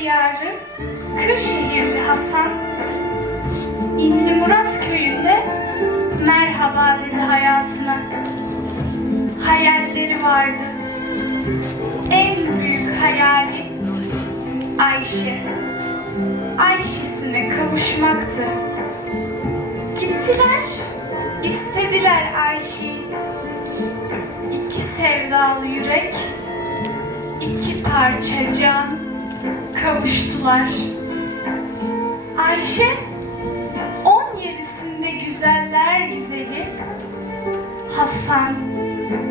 Diyarı Kırşehirli Hasan İnli Murat köyünde merhaba dedi hayatına. Hayalleri vardı. En büyük hayali Ayşe. Ayşe'sine kavuşmaktı. Gittiler, istediler Ayşe'yi. İki sevdalı yürek İki parça can kavuştular. Ayşe 17'sinde güzeller güzeli, Hasan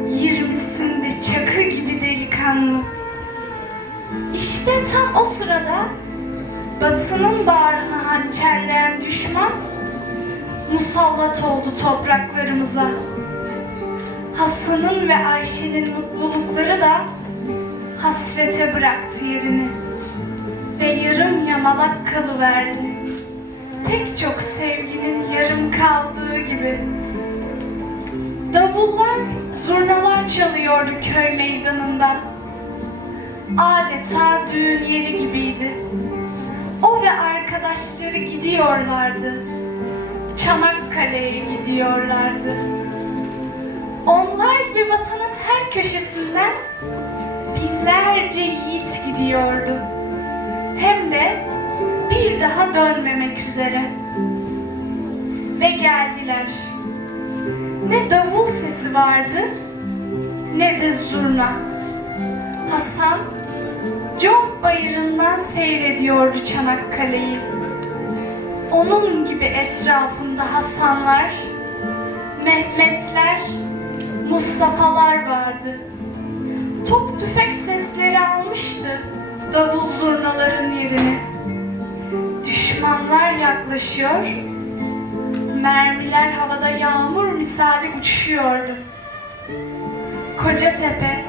20'sinde çakı gibi delikanlı. İşte tam o sırada batının bağrına hançerleyen düşman musallat oldu topraklarımıza. Hasan'ın ve Ayşe'nin mutlulukları da hasrete bıraktı yerini ve yarım yamalak kalıverdi. Pek çok sevginin yarım kaldığı gibi. Davullar, zurnalar çalıyordu köy meydanında. Adeta düğün yeri gibiydi. O ve arkadaşları gidiyorlardı. Çanakkale'ye gidiyorlardı. Onlar gibi vatanın her köşesinden binlerce yiğit gidiyordu. Hem de bir daha dönmemek üzere. Ve geldiler. Ne davul sesi vardı, ne de zurna. Hasan, Çok bayırından seyrediyordu Çanakkale'yi. Onun gibi etrafında Hasanlar, Mehmetler, Mustafa'lar vardı. Top tüfek sesleri almıştı yaklaşıyor, mermiler havada yağmur misali uçuşuyordu. Kocatepe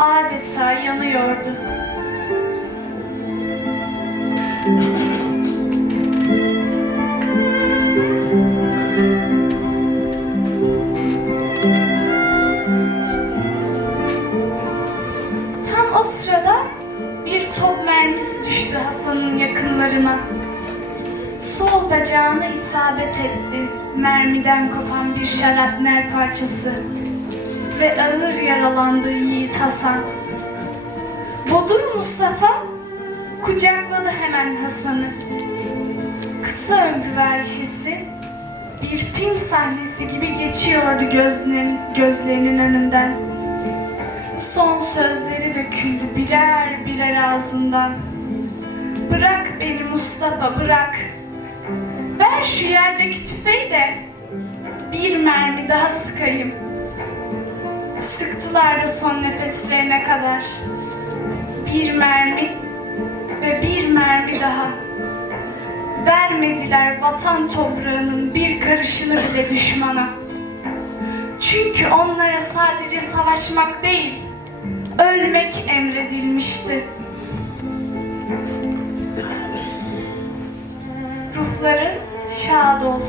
adeta yanıyordu. Tam o sırada bir top mermisi düştü Hasan'ın yakınlarına. Sol bacağına isabet etti mermiden kopan bir şarapnel parçası ve ağır yaralandı Yiğit Hasan. Bodur Mustafa kucakladı hemen Hasan'ı. Kısa ömrü verişisi bir film sahnesi gibi geçiyordu gözlerinin, gözlerinin önünden. Son sözleri döküldü birer birer ağzından. Bırak beni Mustafa bırak. Ver şu yerdeki tüfeği de bir mermi daha sıkayım. Sıktılar da son nefeslerine kadar. Bir mermi ve bir mermi daha. Vermediler vatan toprağının bir karışını bile düşmana. Çünkü onlara sadece savaşmak değil, ölmek emredilmişti. Ruhları chateado